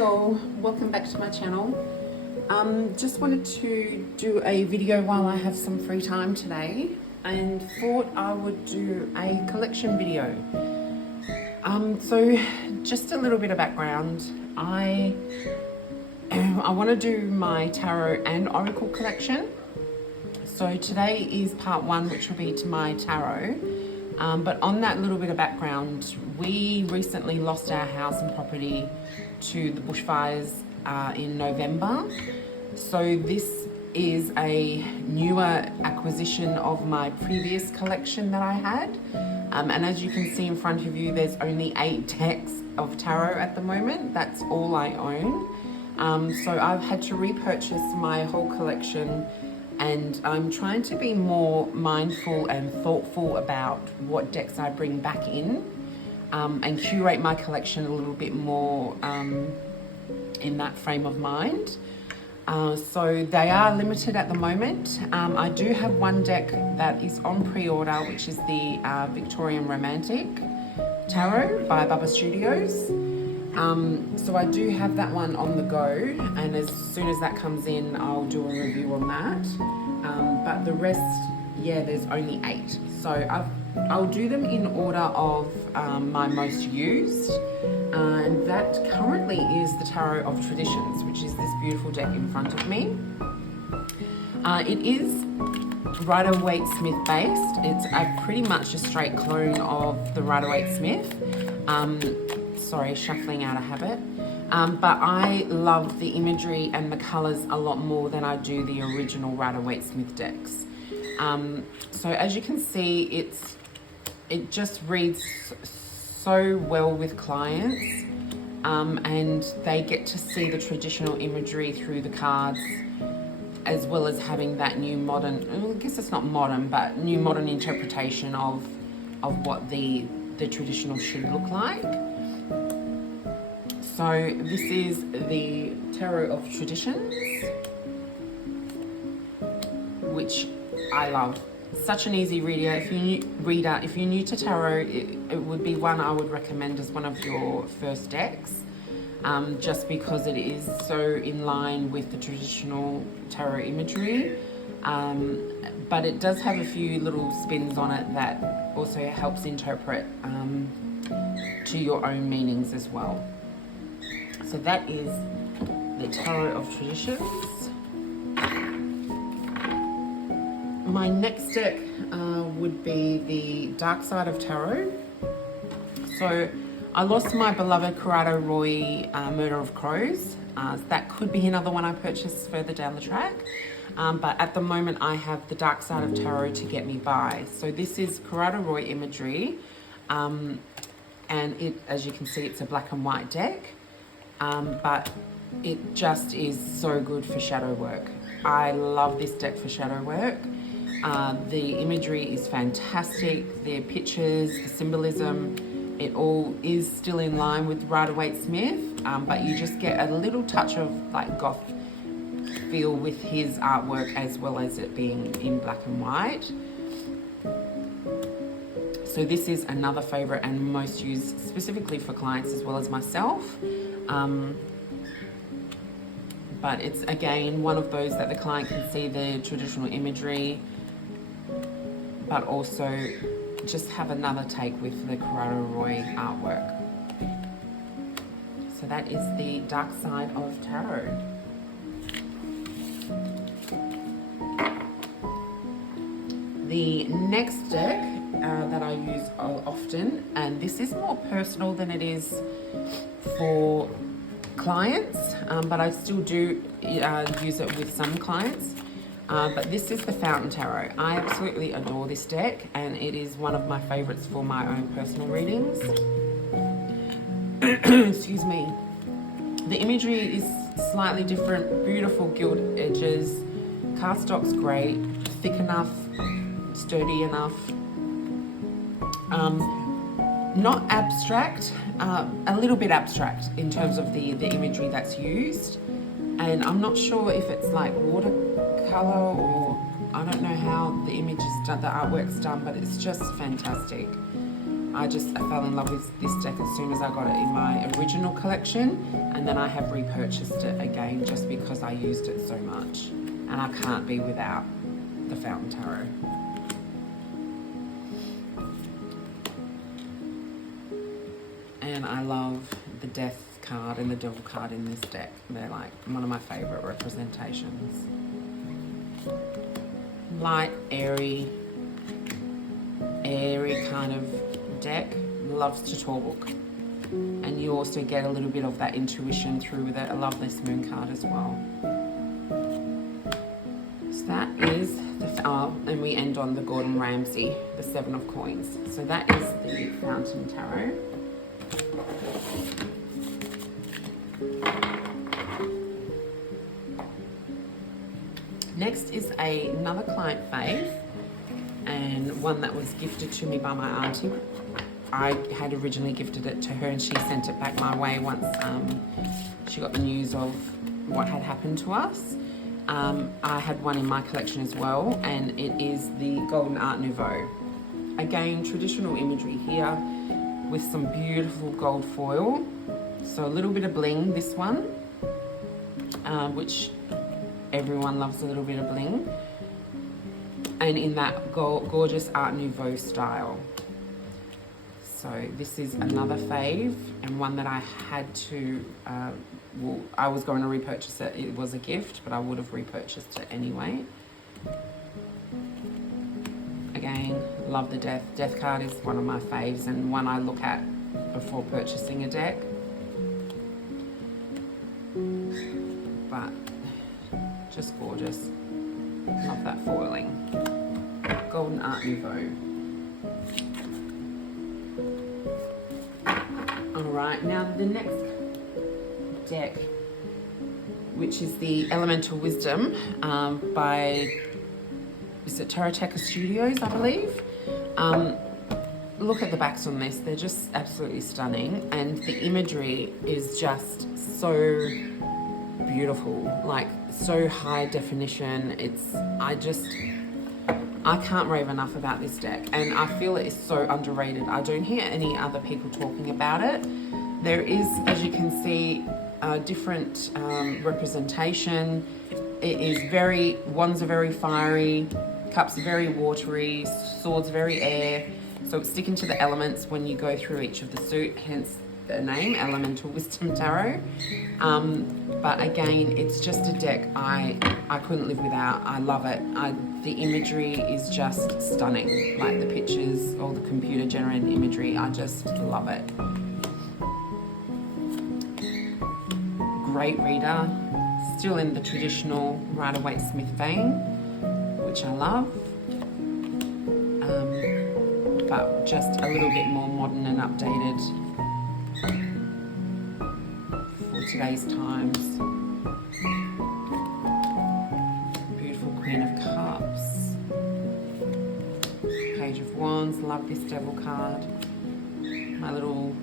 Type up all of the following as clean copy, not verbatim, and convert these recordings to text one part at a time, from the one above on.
Hi all, welcome back to my channel. Just wanted to do a video while I have some free time today and thought I would do a collection video. So just a little bit of background. I want to do my tarot and oracle collection. So today is part one, which will be to my tarot. But on that little bit of background, we recently lost our house and property to the bushfires in November. So this is a newer acquisition of my previous collection that I had. And as you can see in front of you, there's only 8 decks of tarot at the moment. That's all I own. So I've had to repurchase my whole collection, and I'm trying to be more mindful and thoughtful about what decks I bring back in, and curate my collection a little bit more in that frame of mind. So they are limited at the moment. I do have one deck that is on pre-order, which is the Victorian Romantic Tarot by Bubba Studios. So I do have that one on the go, and as soon as that comes in, I'll do a review on that. But the rest, yeah, there's only 8. So I'll do them in order of my most used, and that currently is the Tarot of Traditions, which is this beautiful deck in front of me. It is Rider-Waite-Smith based. It's pretty much a straight clone of the Rider-Waite-Smith. Sorry, shuffling out of habit. But I love the imagery and the colours a lot more than I do the original Rider-Waite-Smith decks. So as you can see, it just reads so well with clients, and they get to see the traditional imagery through the cards, as well as having that new modern, I guess it's not modern, but new modern interpretation of what the traditional should look like. So this is the Tarot of Traditions, which I love. Such an easy reader. If you're new to tarot, it would be one I would recommend as one of your first decks, just because it is so in line with the traditional tarot imagery. But it does have a few little spins on it that also helps interpret to your own meanings as well. So that is the Tarot of Traditions. My next deck would be the Dark Side of Tarot. So I lost my beloved Corrado Roy Murder of Crows. That could be another one I purchased further down the track. But at the moment I have the Dark Side of Tarot to get me by. So this is Corrado Roy imagery. And it, as you can see, it's a black and white deck. But it just is so good for shadow work. I love this deck for shadow work. The imagery is fantastic. The pictures, the symbolism, it all is still in line with Rider-Waite-Smith, but you just get a little touch of like goth feel with his artwork, as well as it being in black and white. So this is another favorite and most used specifically for clients as well as myself. But it's again one of those that the client can see the traditional imagery, but also just have another take with the Corrado Roy artwork. So that is the Dark Side of Tarot. The next deck that I use often, and this is more personal than it is for clients, but I still do use it with some clients. But this is the Fountain Tarot. I absolutely adore this deck, and it is one of my favorites for my own personal readings. Excuse me. The imagery is slightly different, beautiful gilt edges, cardstock's great, thick enough, sturdy enough. Not abstract, a little bit abstract in terms of the imagery that's used. And I'm not sure if it's like watercolor, or I don't know how the image is done, the artwork's done, but it's just fantastic. I fell in love with this deck as soon as I got it in my original collection, and then I have repurchased it again just because I used it so much, and I can't be without the Fountain Tarot. And I love the Death card and the Devil card in this deck. They're like one of my favorite representations. Light, airy kind of deck. Loves to talk. And you also get a little bit of that intuition through with it. I love this Moon card as well. So that is and we end on the Gordon Ramsay, the Seven of Coins. So that is the Fountain Tarot. Next is another client fave, and one that was gifted to me by my auntie. I had originally gifted it to her and she sent it back my way once she got the news of what had happened to us. I had one in my collection as well, and it is the Golden Art Nouveau. Again, traditional imagery here with some beautiful gold foil. So a little bit of bling, this one, which everyone loves a little bit of bling. And in that gorgeous Art Nouveau style. So this is another fave, and one that I had to, I was going to repurchase it. It was a gift, but I would have repurchased it anyway. Again, love the Death. Death card is one of my faves and one I look at before purchasing a deck. But just gorgeous. Love that foiling. Golden Art Nouveau. Alright, now the next deck, which is the Elemental Wisdom by, is it Taroteca Studios, I believe? Look at the backs on this, they're just absolutely stunning, and the imagery is just so beautiful, like so high definition. I can't rave enough about this deck, and I feel it is so underrated. I don't hear any other people talking about it. There is, as you can see, a different representation. It is wands are very fiery, cups are very watery, swords very air. So it's sticking to the elements when you go through each of the suit, hence the name, Elemental Wisdom Tarot. But again, it's just a deck I couldn't live without. I love it. The imagery is just stunning. Like the pictures, all the computer generated imagery, I just love it. Great reader, still in the traditional Rider-Waite-Smith vein, which I love. But just a little bit more modern and updated for today's times. Beautiful Queen of Cups. Page of Wands, love this Devil card. My little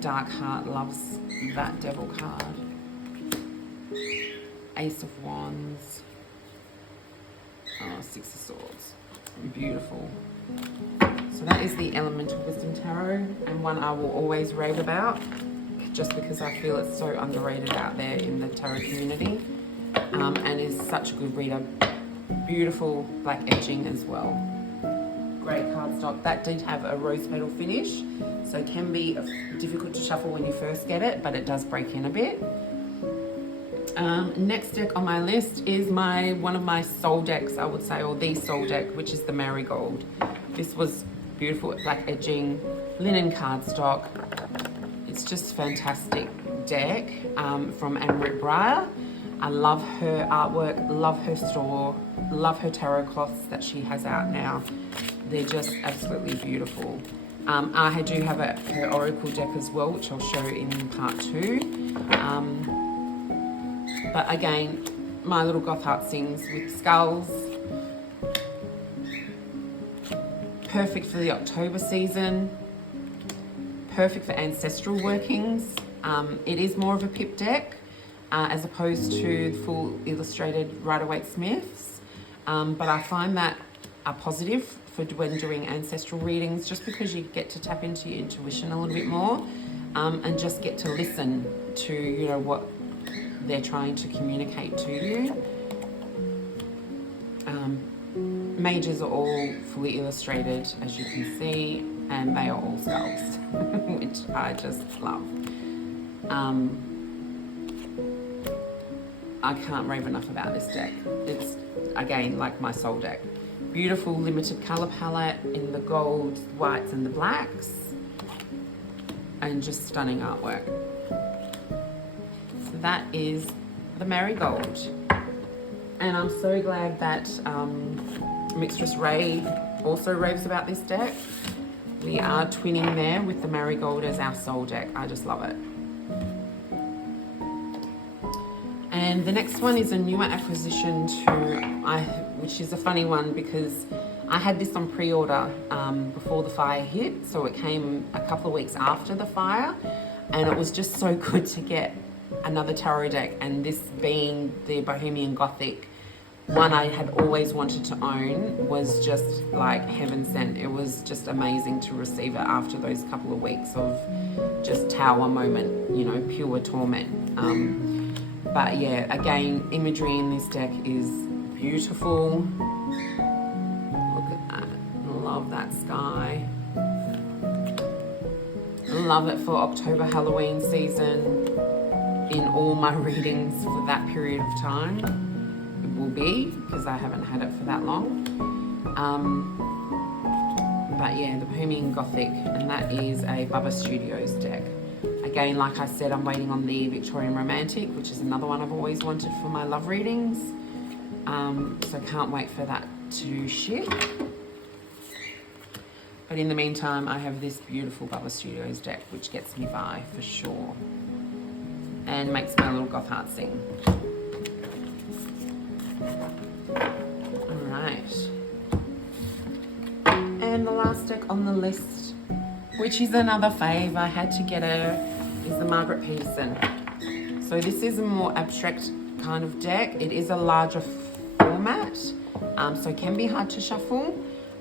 dark heart loves that Devil card. Ace of Wands. Oh, Six of Swords. Beautiful. So that is the Elemental Wisdom Tarot, and one I will always rave about, just because I feel it's so underrated out there in the tarot community, and is such a good reader. Beautiful black edging as well. Great cardstock. That did have a rose petal finish, so it can be difficult to shuffle when you first get it, but it does break in a bit. Next deck on my list is one of my soul decks, I would say, or the soul deck, which is the Marigold. This was beautiful black edging, linen cardstock. It's just fantastic deck from Amrit Breyer. I love her artwork, love her store, love her tarot cloths that she has out now. They're just absolutely beautiful. I do have her Oracle deck as well, which I'll show in part 2. But again, my little goth heart sings with skulls. Perfect for the October season. Perfect for ancestral workings. It is more of a pip deck as opposed to full illustrated Rider-Waite-Smiths. But I find that a positive for when doing ancestral readings, just because you get to tap into your intuition a little bit more, and just get to listen to, you know, what they're trying to communicate to you. Majors are all fully illustrated, as you can see, and they are all skulls, which I just love. I can't rave enough about this deck. It's, again, like my soul deck. Beautiful limited color palette in the golds, whites and the blacks, and just stunning artwork. So that is the Marigold. And I'm so glad that Mixtress Ray also raves about this deck. We are twinning there with the Marigold as our soul deck. I just love it. And the next one is a newer acquisition which is a funny one because I had this on pre-order before the fire hit, so it came a couple of weeks after the fire, and it was just so good to get another tarot deck, and this being the Bohemian Gothic one I had always wanted to own, was just like heaven sent. It was just amazing to receive it after those couple of weeks of just tower moment, you know, pure torment. But yeah, again, imagery in this deck is beautiful. Look at that. Love that sky. Love it for October Halloween season. In all my readings for that period of time, it will be, because I haven't had it for that long. But yeah, the Bohemian Gothic, and that is a Bubba Studios deck. Again, like I said, I'm waiting on the Victorian Romantic, which is another one I've always wanted for my love readings. So can't wait for that to ship. But in the meantime, I have this beautiful Bubba Studios deck, which gets me by for sure. And makes my little goth heart sing. Alright. And the last deck on the list, which is another fave, I had to get her, is the Margaret Peterson. So this is a more abstract kind of deck. It is a larger format, so it can be hard to shuffle.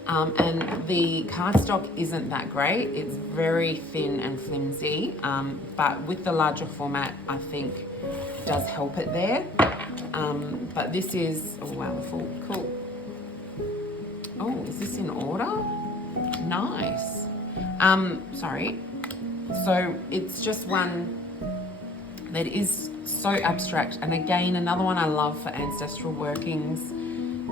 And the cardstock isn't that great. It's very thin and flimsy, but with the larger format, I think it does help it there. But this is, oh wonderful, cool. Oh, is this in order? Nice. Sorry. So it's just one that is so abstract. And again, another one I love for ancestral workings,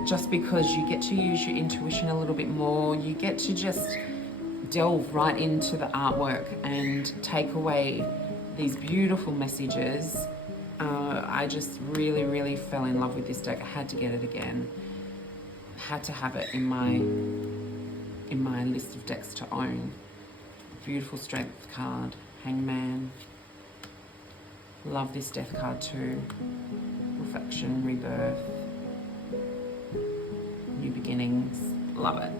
just because you get to use your intuition a little bit more. You get to just delve right into the artwork and take away these beautiful messages. I just really, really fell in love with this deck. I had to get it again. Had to have it in my list of decks to own. Beautiful Strength card, Hangman. Love this Death card too. Reflection, Rebirth, New Beginnings. Love it.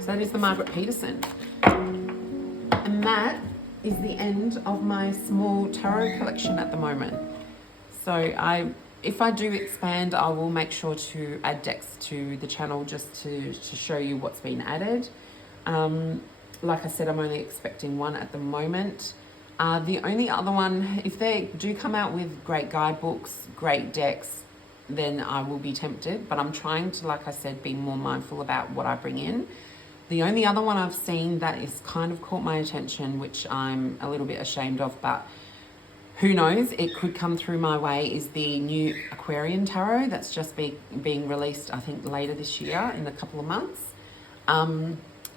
So that is the Margaret Peterson. And that is the end of my small tarot collection at the moment. So if I do expand, I will make sure to add decks to the channel just to show you what's been added. Like I said, I'm only expecting one at the moment. The only other one, if they do come out with great guidebooks, great decks, then I will be tempted. But I'm trying to, like I said, be more mindful about what I bring in. The only other one I've seen that is kind of caught my attention, which I'm a little bit ashamed of, but who knows, it could come through my way, is the new Aquarian Tarot that's just being released, I think, later this year in a couple of months.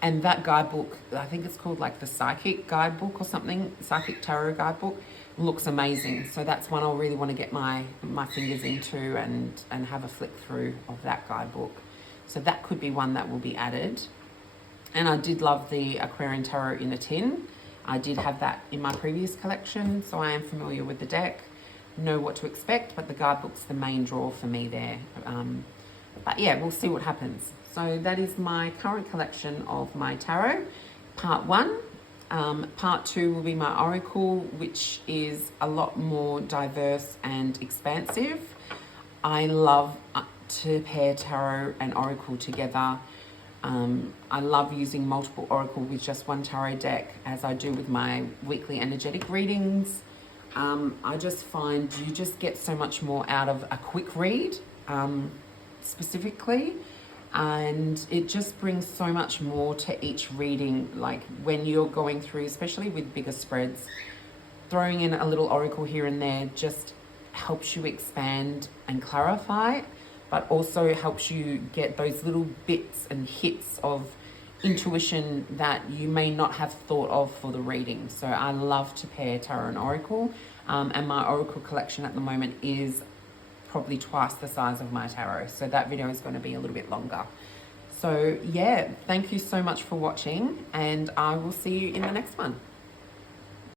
And that guidebook, I think it's called like the Psychic Guidebook or something, Psychic Tarot Guidebook, looks amazing. So that's one I'll really want to get my fingers into and have a flick through of that guidebook. So that could be one that will be added. And I did love the Aquarian Tarot in a tin. I did have that in my previous collection, so I am familiar with the deck, know what to expect, but the guidebook's the main draw for me there. But yeah, we'll see what happens. So that is my current collection of my tarot, part 1. Part 2 will be my oracle, which is a lot more diverse and expansive. I love to pair tarot and oracle together. I love using multiple oracle with just one tarot deck, as I do with my weekly energetic readings. I just find you just get so much more out of a quick read, specifically, and it just brings so much more to each reading. Like when you're going through, especially with bigger spreads, throwing in a little oracle here and there just helps you expand and clarify, but also helps you get those little bits and hits of intuition that you may not have thought of for the reading. So I love to pair tarot and oracle, and my oracle collection at the moment is probably twice the size of my tarot, so that video is going to be a little bit longer. So yeah, thank you so much for watching, and I will see you in the next one.